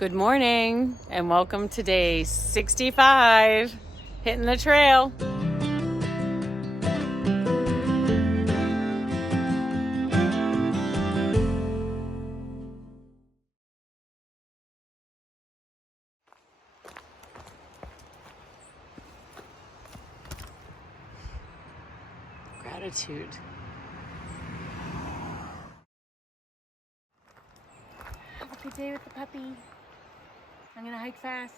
Good morning and welcome to day 65, hitting the trail. Gratitude. Have a good day with the puppy. I'm gonna hike fast.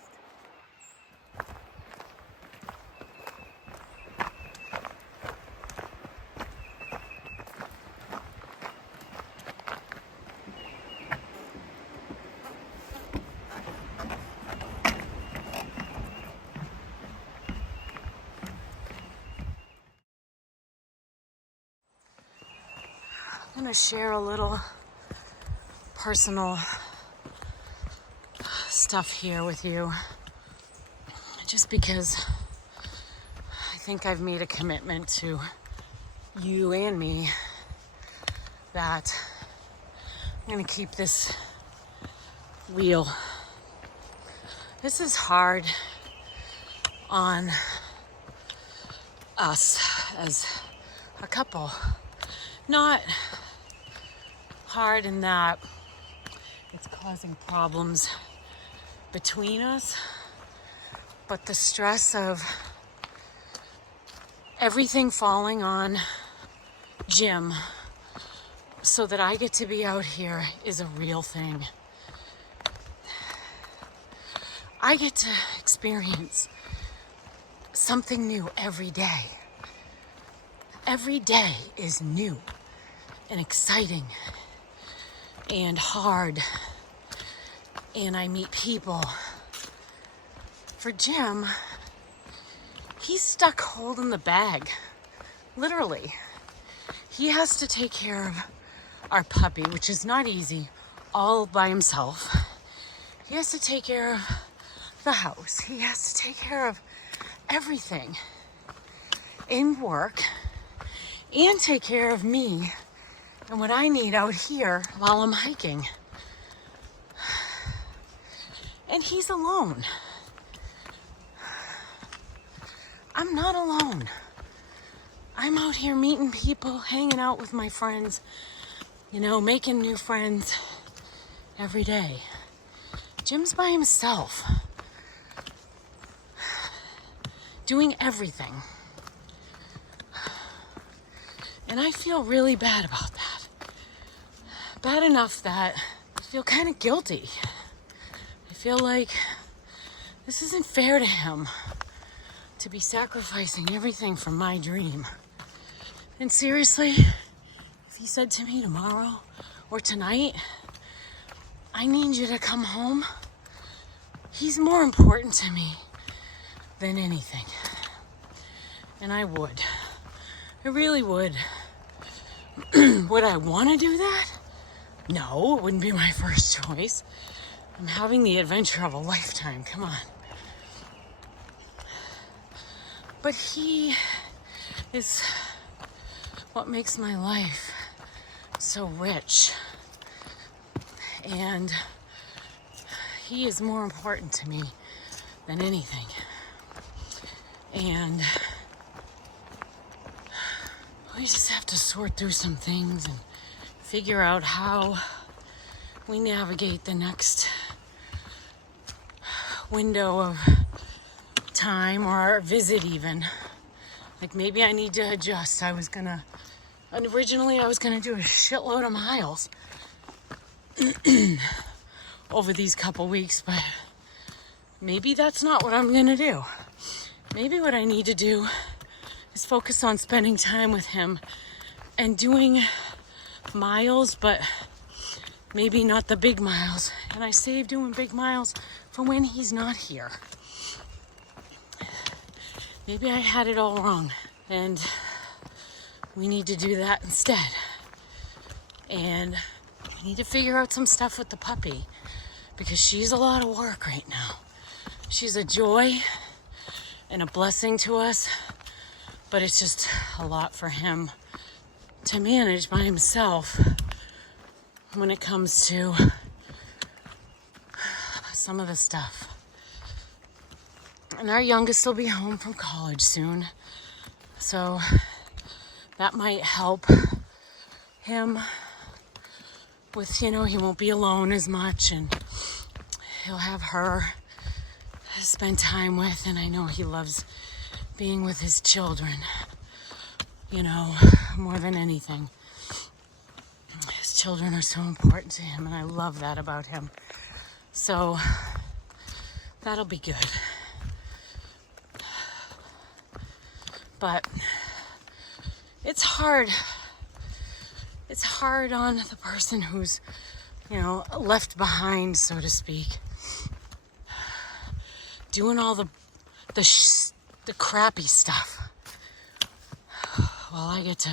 I'm gonna share a little personal stuff here with you, just because I think I've made a commitment to you and me that I'm gonna keep this real. This is hard on us as a couple. Not hard in that it's causing problems between us, but the stress of everything falling on Jim so that I get to be out here is a real thing. I get to experience something new every day. Every day is new and exciting and hard, and I meet people. For Jim, he's stuck holding the bag, literally. He has to take care of our puppy, which is not easy, all by himself. He has to take care of the house. He has to take care of everything in work and take care of me and what I need out here while I'm hiking. And he's alone. I'm not alone. I'm out here meeting people, hanging out with my friends, making new friends every day. Jim's by himself, doing everything. And I feel really bad about that. Bad enough that I feel kind of guilty. I feel like this isn't fair to him to be sacrificing everything for my dream. And seriously, if he said to me tomorrow or tonight, I need you to come home, he's more important to me than anything. And I would. I really would. Would I want to do that? No, it wouldn't be my first choice. I'm having the adventure of a lifetime, come on. But he is what makes my life so rich. And he is more important to me than anything. And we just have to sort through some things and figure out how we navigate the next window of time, or our visit even. Like, maybe I need to adjust. Originally I was gonna do a shitload of miles over these couple weeks, but maybe that's not what I'm gonna do. Maybe what I need to do is focus on spending time with him and doing miles, but maybe not the big miles. And I save doing big miles for when he's not here. Maybe I had it all wrong, and we need to do that instead. And we need to figure out some stuff with the puppy, because she's a lot of work right now. She's a joy and a blessing to us, but it's just a lot for him to manage by himself when it comes to some of the stuff. And our youngest will be home from college soon. So that might help him with, he won't be alone as much, and he'll have her to spend time with. And I know he loves being with his children, more than anything. His children are so important to him, and I love that about him. So that'll be good. But it's hard. It's hard on the person who's, left behind, so to speak. Doing all the crappy stuff. Well, I get to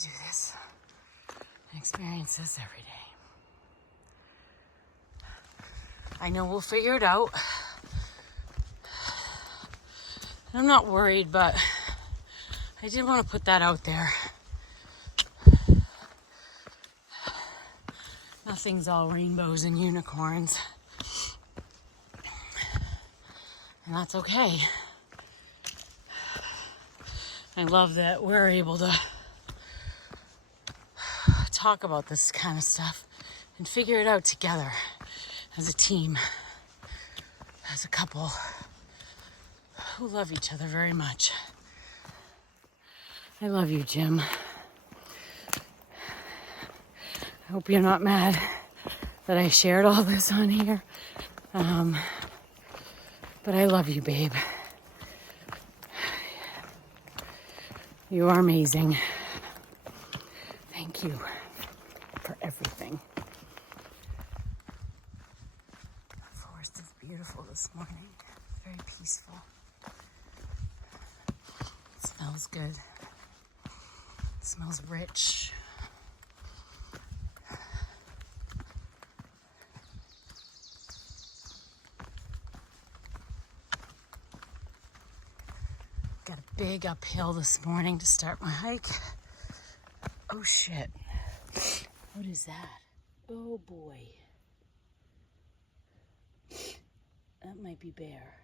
do this and experience this every day. I know we'll figure it out. I'm not worried, but I did want to put that out there. Nothing's all rainbows and unicorns. And that's okay. I love that we're able to talk about this kind of stuff and figure it out together as a team, as a couple who love each other very much. I love you, Jim. I hope you're not mad that I shared all this on here. But I love you, babe. You are amazing. Thank you for everything. The forest is beautiful this morning. It's very peaceful. It smells good. It smells rich. Got a big uphill this morning to start my hike. Oh shit. What is that? Oh boy. That might be bear.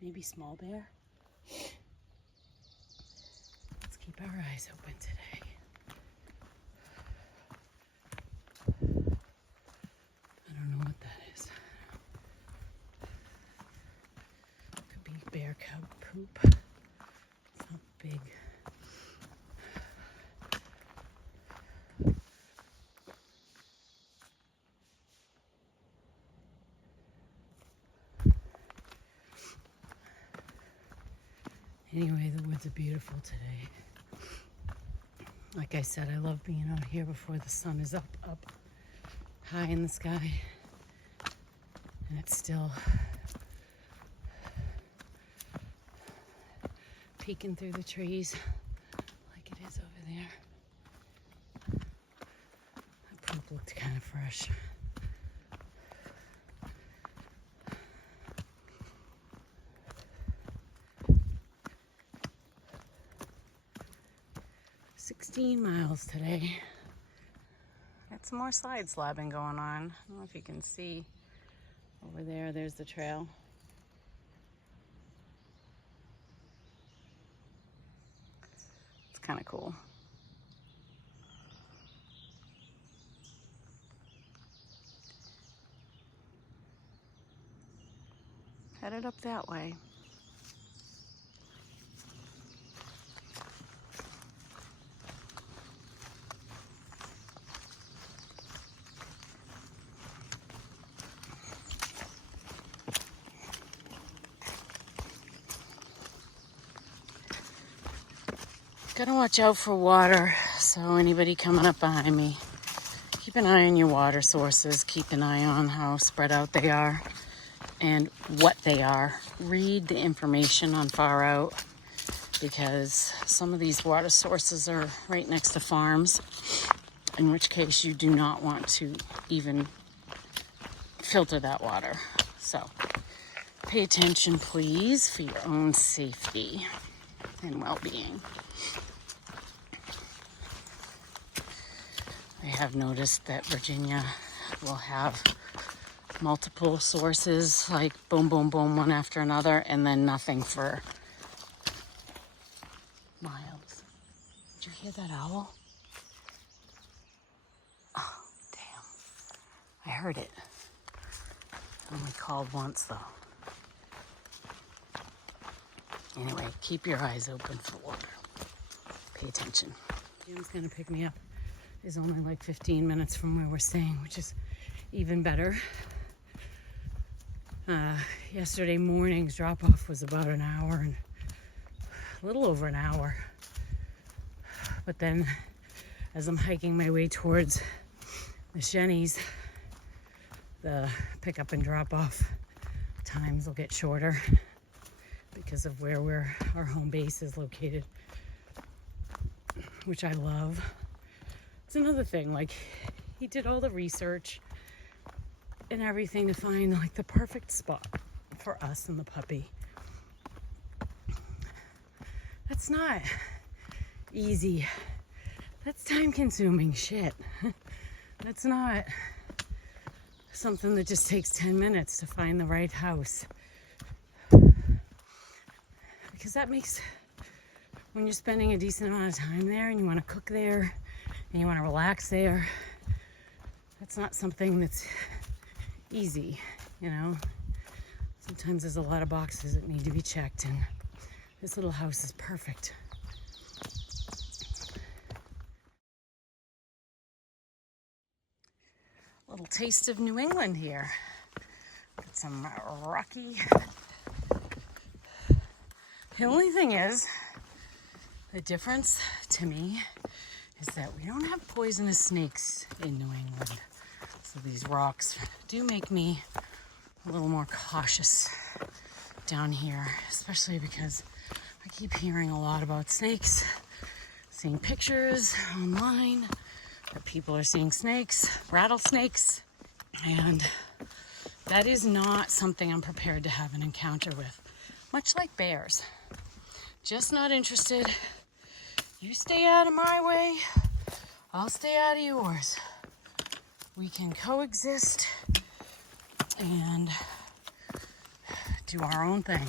Maybe small bear. Let's keep our eyes open today. I don't know what that is. Could be bear cub poop. It's not big. Anyway, the woods are beautiful today. Like I said, I love being out here before the sun is up high in the sky. And it's still peeking through the trees like it is over there. That poop looked kind of fresh. Miles today. Got some more slide slabbing going on. I don't know if you can see over there. There's the trail. It's kind of cool. Headed up that way. Gotta watch out for water, so anybody coming up behind me, keep an eye on your water sources, keep an eye on how spread out they are and what they are. Read the information on Far Out, because some of these water sources are right next to farms, in which case you do not want to even filter that water. So pay attention, please, for your own safety and well-being. I have noticed that Virginia will have multiple sources, like boom, boom, boom, one after another, and then nothing for miles. Did you hear that owl? Oh, damn. I heard it. Only called once, though. Anyway, keep your eyes open for water. Pay attention. Jim's gonna pick me up. It's only like 15 minutes from where we're staying, which is even better. Yesterday morning's drop-off was about an hour and a little over an hour. But then as I'm hiking my way towards the Shennys, the pickup and drop-off times will get shorter because of where our home base is located, which I love. It's another thing, like, he did all the research and everything to find like the perfect spot for us and the puppy. That's not easy. That's time-consuming shit. That's not something that just takes 10 minutes to find the right house. Because that makes, when you're spending a decent amount of time there and you want to cook there and you want to relax there, that's not something that's easy, you know. Sometimes there's a lot of boxes that need to be checked, and this little house is perfect. A little taste of New England here. Got some rocky. The only thing is, the difference to me is that we don't have poisonous snakes in New England. So these rocks do make me a little more cautious down here, especially because I keep hearing a lot about snakes, seeing pictures online that people are seeing snakes, rattlesnakes, and that is not something I'm prepared to have an encounter with. Much like bears. Just not interested. You stay out of my way, I'll stay out of yours. We can coexist and do our own thing.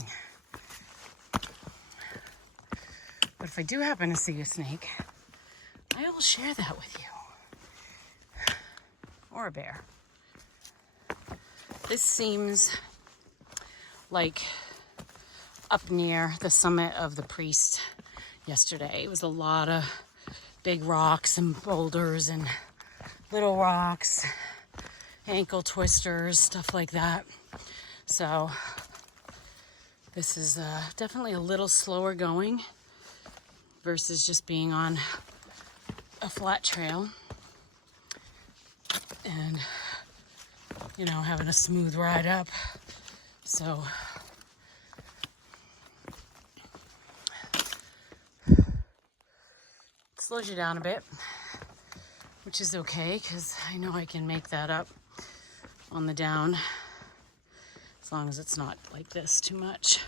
But if I do happen to see a snake, I will share that with you. Or a bear. This seems like up near the summit of the Priest yesterday. It was a lot of big rocks and boulders and little rocks, ankle twisters, stuff like that. So this is definitely a little slower going versus just being on a flat trail and, you know, having a smooth ride up. So it slows you down a bit, which is okay because I know I can make that up on the down as long as it's not like this too much.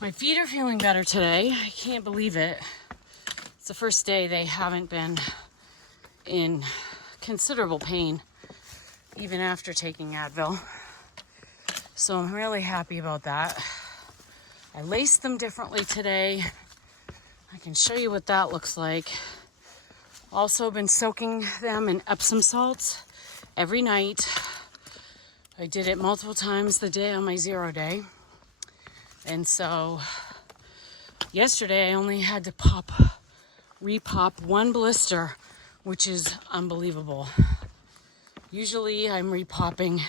My feet are feeling better today. I can't believe it. It's the first day they haven't been in considerable pain even after taking Advil. So I'm really happy about that. I laced them differently today. I can show you what that looks like. Also been soaking them in Epsom salts every night. I did it multiple times the day on my 0 day. And so yesterday I only had to repop one blister, which is unbelievable. Usually I'm repopping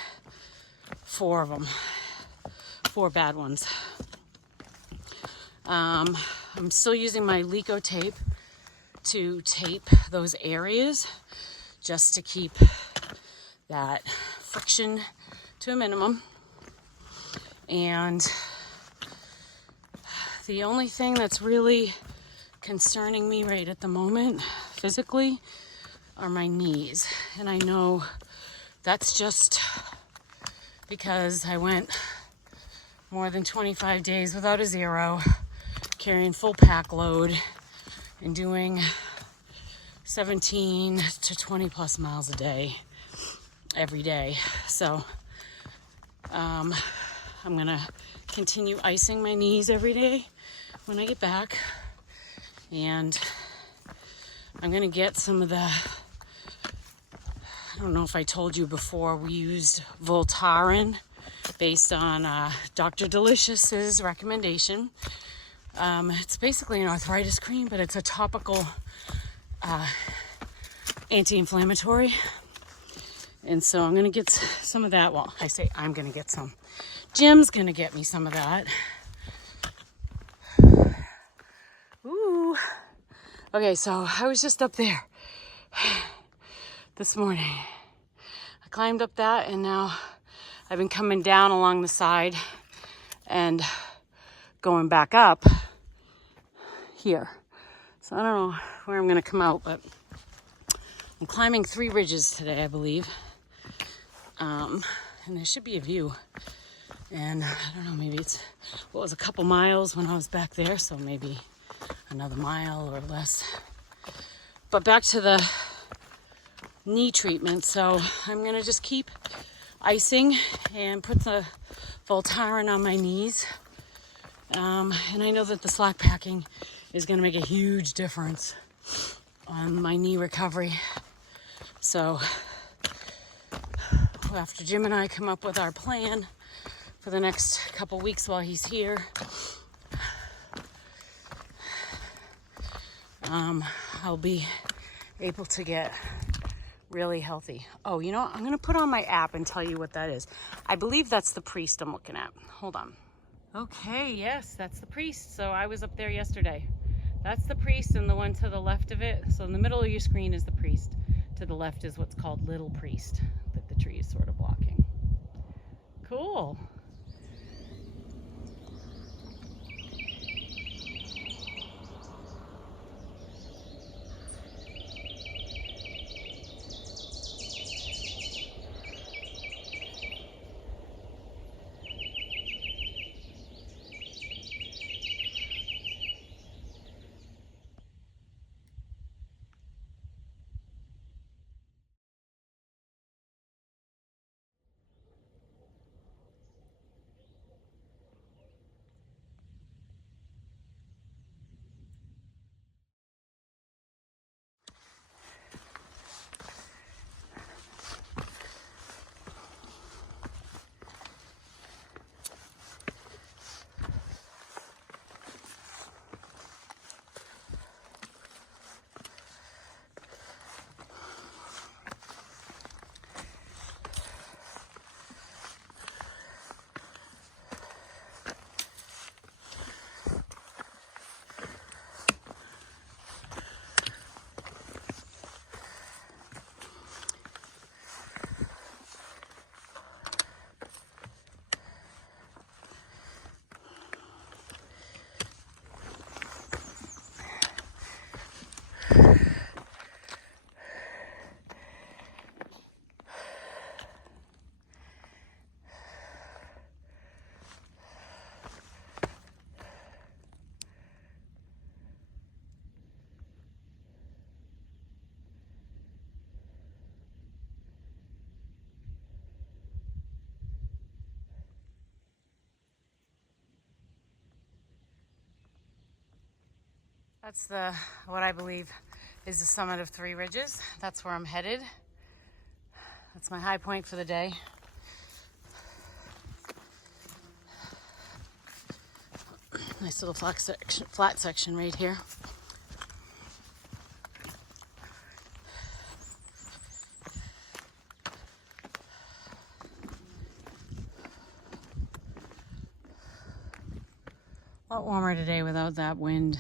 4 of them, 4 bad ones. I'm still using my Leco tape to tape those areas just to keep that friction to a minimum. And the only thing that's really concerning me right at the moment physically are my knees. And I know that's just because I went more than 25 days without a 0, carrying full pack load and doing 17 to 20 plus miles a day every day. So I'm gonna continue icing my knees every day when I get back, and I'm gonna get some of the, I don't know if I told you before, we used Voltaren based on Dr. Delicious's recommendation. It's basically an arthritis cream, but it's a topical anti-inflammatory. And so I'm gonna get some of that. Well, I say I'm gonna get some. Jim's gonna get me some of that. Ooh. Okay, so I was just up there this morning. I climbed up that, and now I've been coming down along the side and going back up here. So I don't know where I'm gonna come out, but I'm climbing 3 ridges today, I believe. And there should be a view. And I don't know, maybe it's, well, it was a couple miles when I was back there, so maybe another mile or less. But back to the knee treatment. So I'm gonna just keep icing and put the Voltaren on my knees. And I know that the slack packing is gonna make a huge difference on my knee recovery. So after Jim and I come up with our plan for the next couple weeks while he's here, I'll be able to get really healthy. Oh, you know what? I'm gonna put on my app and tell you what that is. I believe that's the Priest I'm looking at. Hold on. Okay, yes, that's the Priest. So I was up there yesterday. That's the Priest, and the one to the left of it. So in the middle of your screen is the Priest. To the left is what's called Little Priest, that the tree is sort of blocking. Cool. That's what I believe is the summit of 3 Ridges. That's where I'm headed. That's my high point for the day. Nice little flat section right here. A lot warmer today without that wind.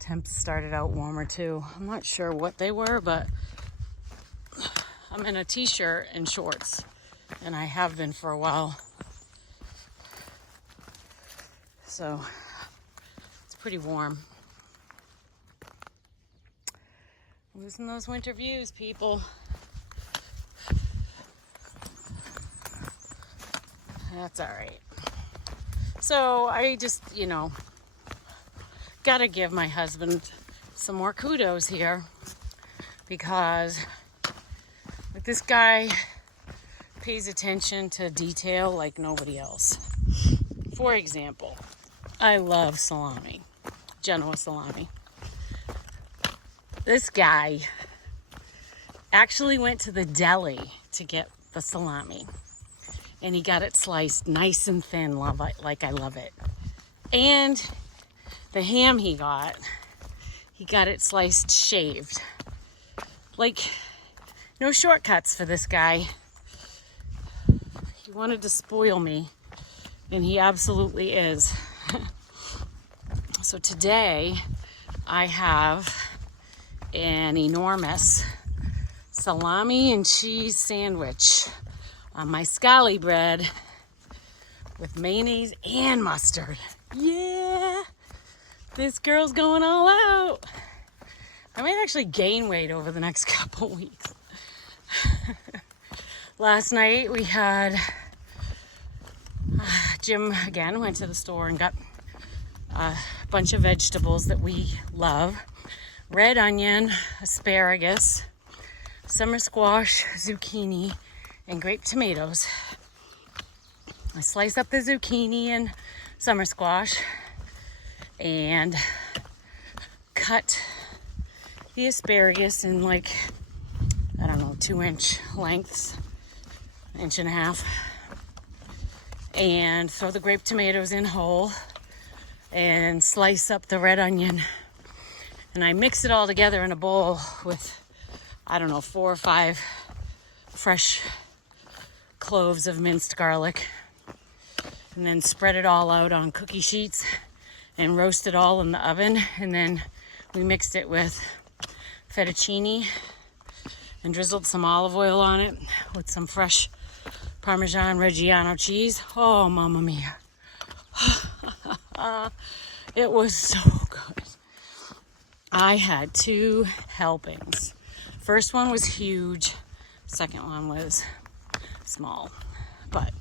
Temps started out warmer too. I'm not sure what they were, but I'm in a t-shirt and shorts, and I have been for a while. So it's pretty warm. Losing those winter views, people. That's all right. So I just, gotta give my husband some more kudos here because like this guy pays attention to detail like nobody else. For example, I love salami, Genoa salami. This guy actually went to the deli to get the salami, and he got it sliced nice and thin, like I love it. And the ham he got it sliced shaved. Like, no shortcuts for this guy. He wanted to spoil me, and he absolutely is. So today I have an enormous salami and cheese sandwich on my scalli bread with mayonnaise and mustard. Yeah, this girl's going all out. I might actually gain weight over the next couple weeks. Last night we had Jim again went to the store and got a bunch of vegetables that we love. Red onion, asparagus, summer squash, zucchini, and grape tomatoes. I slice up the zucchini and summer squash and cut the asparagus in like, I don't know, 2-inch lengths, 1.5 inches, and throw the grape tomatoes in whole and slice up the red onion. And I mix it all together in a bowl with, I don't know, 4 or 5 fresh cloves of minced garlic. And then spread it all out on cookie sheets and roast it all in the oven. And then we mixed it with fettuccine and drizzled some olive oil on it with some fresh Parmesan Reggiano cheese. Oh, mamma mia. It was so good. I had 2 helpings. First one was huge. Second one was small, but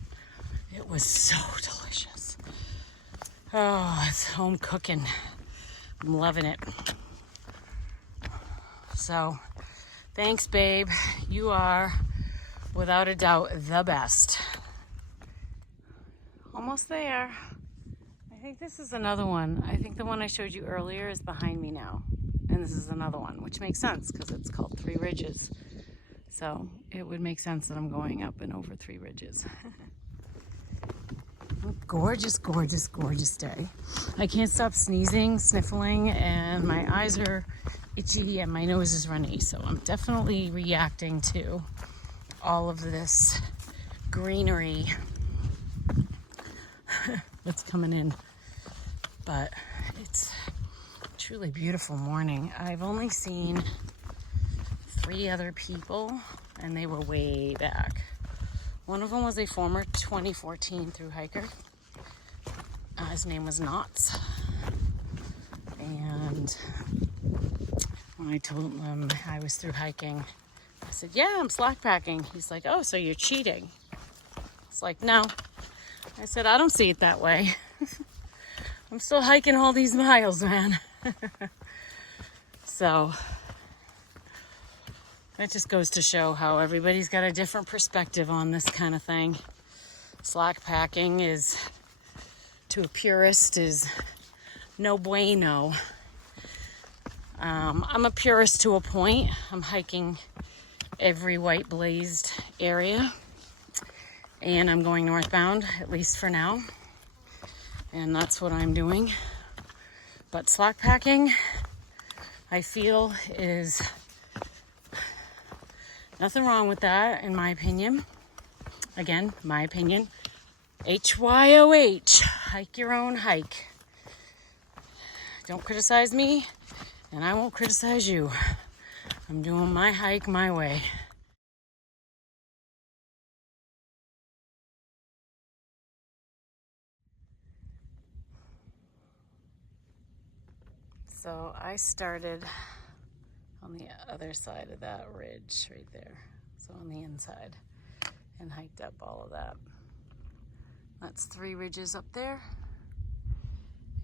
it was so delicious. Oh, it's home cooking. I'm loving it. So, thanks, babe. You are, without a doubt, the best. Almost there. I think this is another one. I think the one I showed you earlier is behind me now. And this is another one, which makes sense because it's called Three Ridges. So it would make sense that I'm going up and over 3 ridges. Gorgeous, gorgeous, gorgeous day. I can't stop sneezing, sniffling, and my eyes are itchy and my nose is runny. So I'm definitely reacting to all of this greenery that's coming in. But it's a truly beautiful morning. I've only seen 3 other people, and they were way back. One of them was a former 2014 through hiker. His name was Knots. And when I told him I was through hiking, I said, yeah, I'm slack packing. He's like, oh, so you're cheating. It's like, no. I said, I don't see it that way. I'm still hiking all these miles, man. So that just goes to show how everybody's got a different perspective on this kind of thing. Slack packing is, to a purist, is no bueno. I'm a purist to a point. I'm hiking every white blazed area, and I'm going northbound, at least for now. And that's what I'm doing. But slack packing, I feel, is nothing wrong with that, in my opinion. Again, my opinion. HYOH, hike your own hike. Don't criticize me, and I won't criticize you. I'm doing my hike my way. So I started on the other side of that ridge right there. So on the inside, and hiked up all of that. That's 3 ridges up there.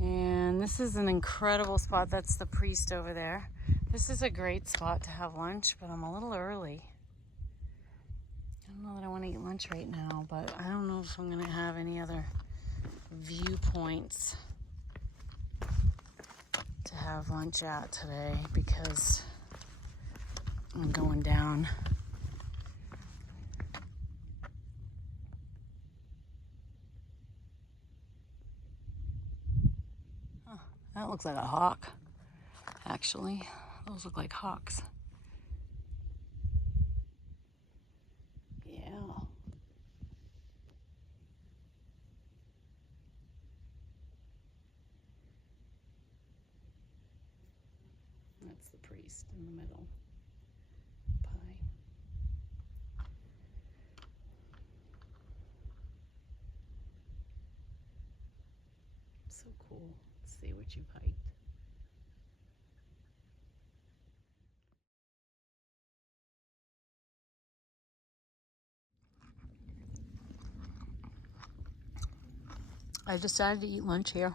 And this is an incredible spot. That's the priest over there. This is a great spot to have lunch, but I'm a little early. I don't know that I want to eat lunch right now, but I don't know if I'm going to have any other viewpoints to have lunch at today because I'm going down. Oh, that looks like a hawk, actually. Those look like hawks. Yeah. That's the priest in the middle. Pie. So cool. Let's see what you've hiked. I decided to eat lunch here,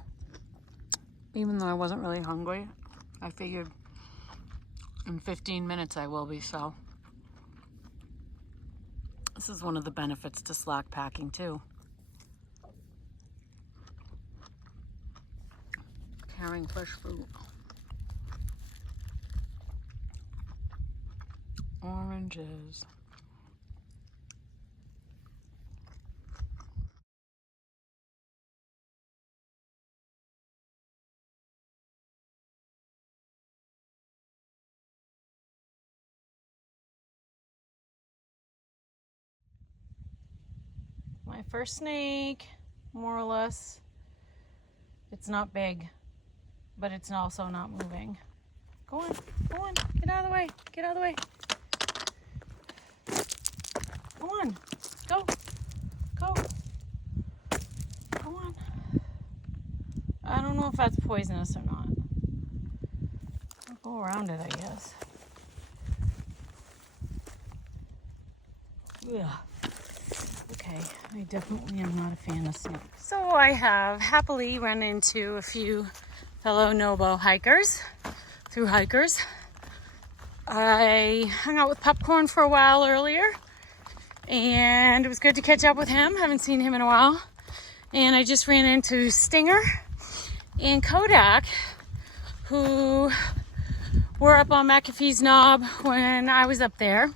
even though I wasn't really hungry. I figured in 15 minutes I will be, so this is one of the benefits to slack packing too. Carrying fresh fruit. Oranges. My first snake, more or less. It's not big, but it's also not moving. Go on, get out of the way, get out of the way. Go on, go, go on. I don't know if that's poisonous or not. I'll go around it, I guess. Yeah. Okay, I definitely am not a fan of snakes. So I have happily run into a few fellow Nobo hikers, through hikers. I hung out with Popcorn for a while earlier, and it was good to catch up with him. Haven't seen him in a while. And I just ran into Stinger and Kodak, who were up on McAfee's Knob when I was up there,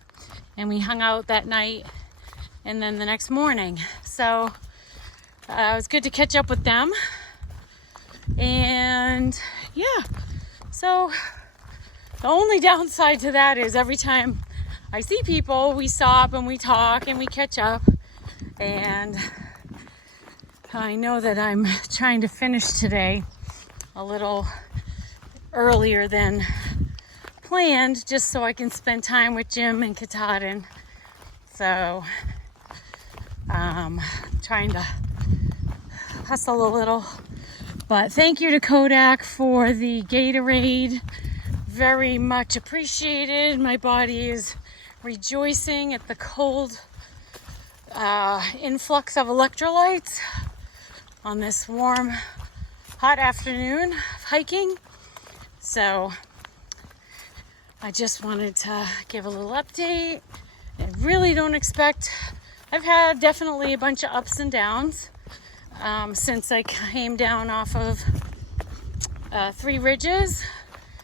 and we hung out that night and then the next morning. So it was good to catch up with them. And yeah, so the only downside to that is every time I see people, we stop and we talk and we catch up. And I know that I'm trying to finish today a little earlier than planned, just so I can spend time with Jim and Katahdin. So trying to hustle a little. But thank you to Kodak for the Gatorade. Very much appreciated. My body is rejoicing at the cold influx of electrolytes on this warm, hot afternoon of hiking. So I just wanted to give a little update. I really don't expect, I've had definitely a bunch of ups and downs since I came down off of Three Ridges.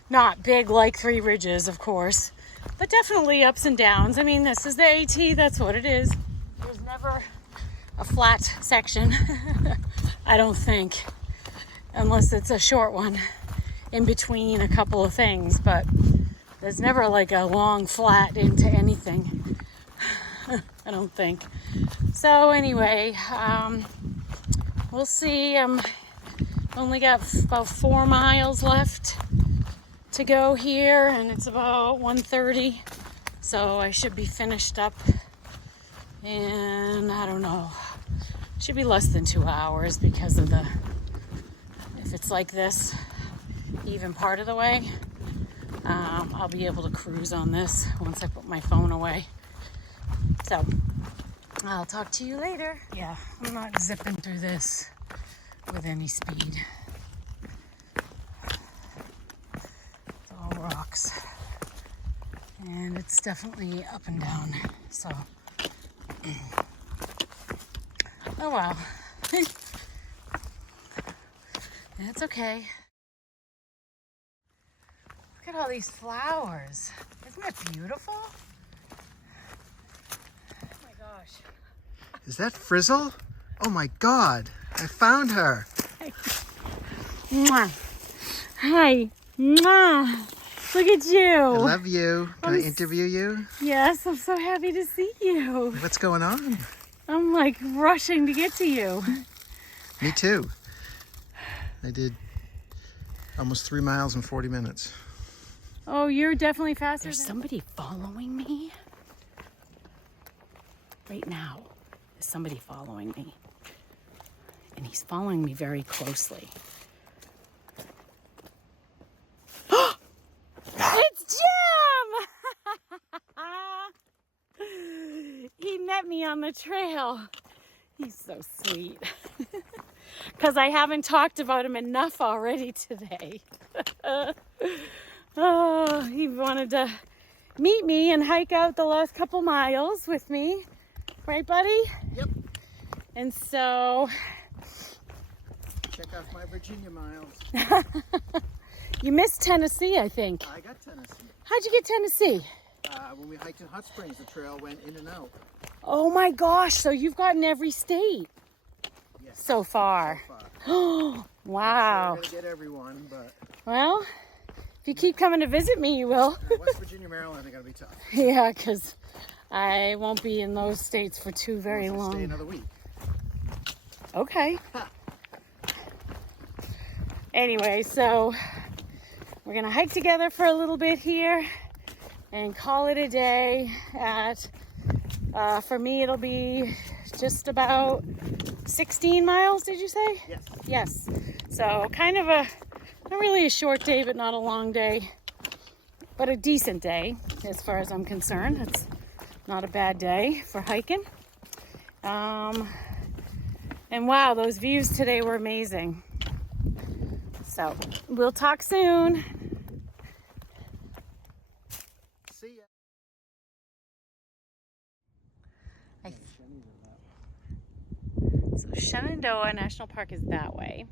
Not big like Three Ridges, of course, but definitely ups and downs. I mean, this is the AT, that's what it is. There's never a flat section, I don't think, unless it's a short one in between a couple of things, but there's never like a long flat into anything. I don't think. So anyway, we'll see. Only got about 4 miles left to go here, and it's about 1:30, so I should be finished up in, I don't know, should be less than 2 hours because of the, if it's like this, even part of the way, I'll be able to cruise on this once I put my phone away. So I'll talk to you later. Yeah, I'm not zipping through this with any speed. rocks. And it's definitely up and down. So, oh well. It's okay. Look at all these flowers. Isn't it beautiful? Oh my gosh. Is that Frizzle? Oh my God, I found her. Mwah. Hi. Mwah. Look at you. I love you. Can I interview you? Yes, I'm so happy to see you. What's going on? I'm like rushing to get to you. Me too. I did almost 3 miles in 40 minutes. Oh, you're definitely faster. There's somebody following me right now. There's somebody following me. And he's following me very closely. It's Jim! He met me on the trail. He's so sweet. Because I haven't talked about him enough already today. Oh, he wanted to meet me and hike out the last couple miles with me. Right, buddy? Yep. And so... Check off my Virginia miles. You missed Tennessee, I think. I got Tennessee. How'd you get Tennessee? When we hiked in Hot Springs, the trail went in and out. Oh my gosh, so you've gotten every state Yes. so far. So far. Oh, wow. I'm gonna get everyone, but Well, if you keep coming to visit me, you will. West Virginia, Maryland are gonna be tough. Yeah, because I won't be in those states for too very Unless I long. Stay another week. Okay. Anyway, so we're gonna hike together for a little bit here and call it a day. For me, it'll be just about 16 miles, did you say? Yes. Yes. So kind of not really a short day, but not a long day, but a decent day as far as I'm concerned. It's not a bad day for hiking. And wow, those views today were amazing. So we'll talk soon. See ya. So Shenandoah National Park is that way.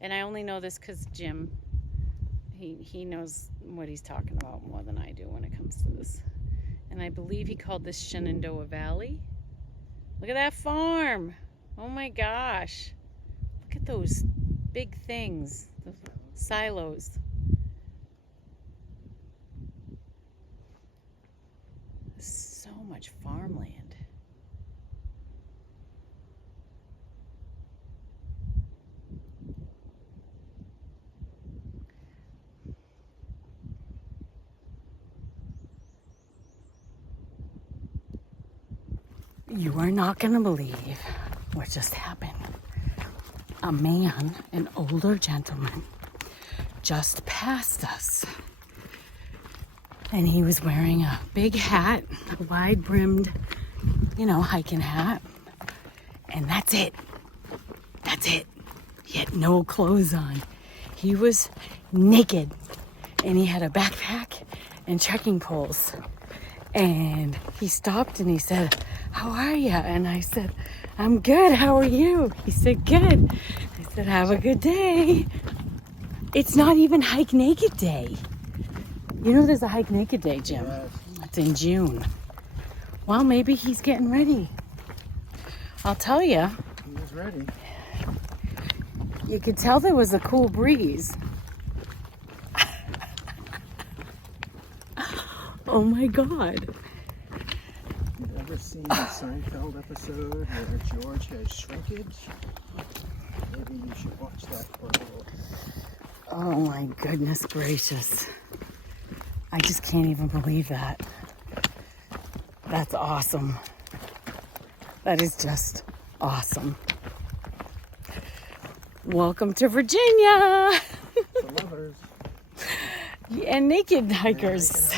And I only know this because Jim, he knows what he's talking about more than I do when it comes to this. And I believe he called this Shenandoah Valley. Look at that farm. Oh my gosh. Look at those big things, the silos. So much farmland. You are not going to believe what just happened. A man, an older gentleman, just passed us. And he was wearing a big hat, a wide-brimmed, hiking hat. And that's it. That's it. He had no clothes on. He was naked. And he had a backpack and trekking poles. And he stopped and he said, "How are you?" And I said, "I'm good. How are you?" He said, "Good." I said, "Have a good day." It's not even Hike Naked Day. You know there's a Hike Naked Day, Jim. Yes. It's in June. Well, maybe he's getting ready. I'll tell you. He was ready. You could tell there was a cool breeze. Oh my God. You ever seen the Seinfeld episode where George has shrinkage? Maybe you should watch that for a little. Oh my goodness gracious. I just can't even believe that. That's awesome. That is just awesome. Welcome to Virginia. The lovers. And naked hikers.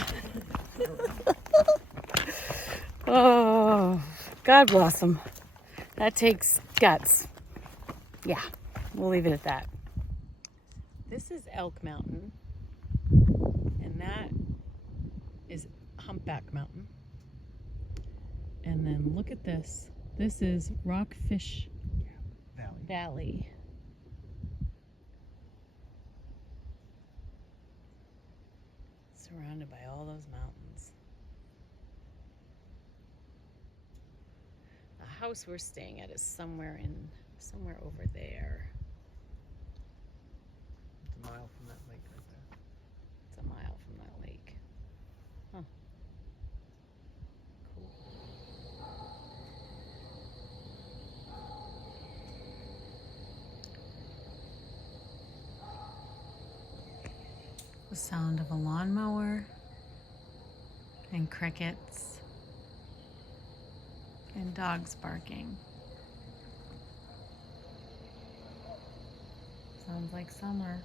Oh, God bless them. That takes guts. Yeah, we'll leave it at that. This is Elk Mountain. And that is Humpback Mountain. And then look at this. This is Rockfish Valley. Surrounded by all those mountains. The house we're staying at is somewhere over there. It's a mile from that lake right there. It's a mile from that lake. Huh. Cool. The sound of a lawnmower and crickets and dogs barking. Sounds like summer.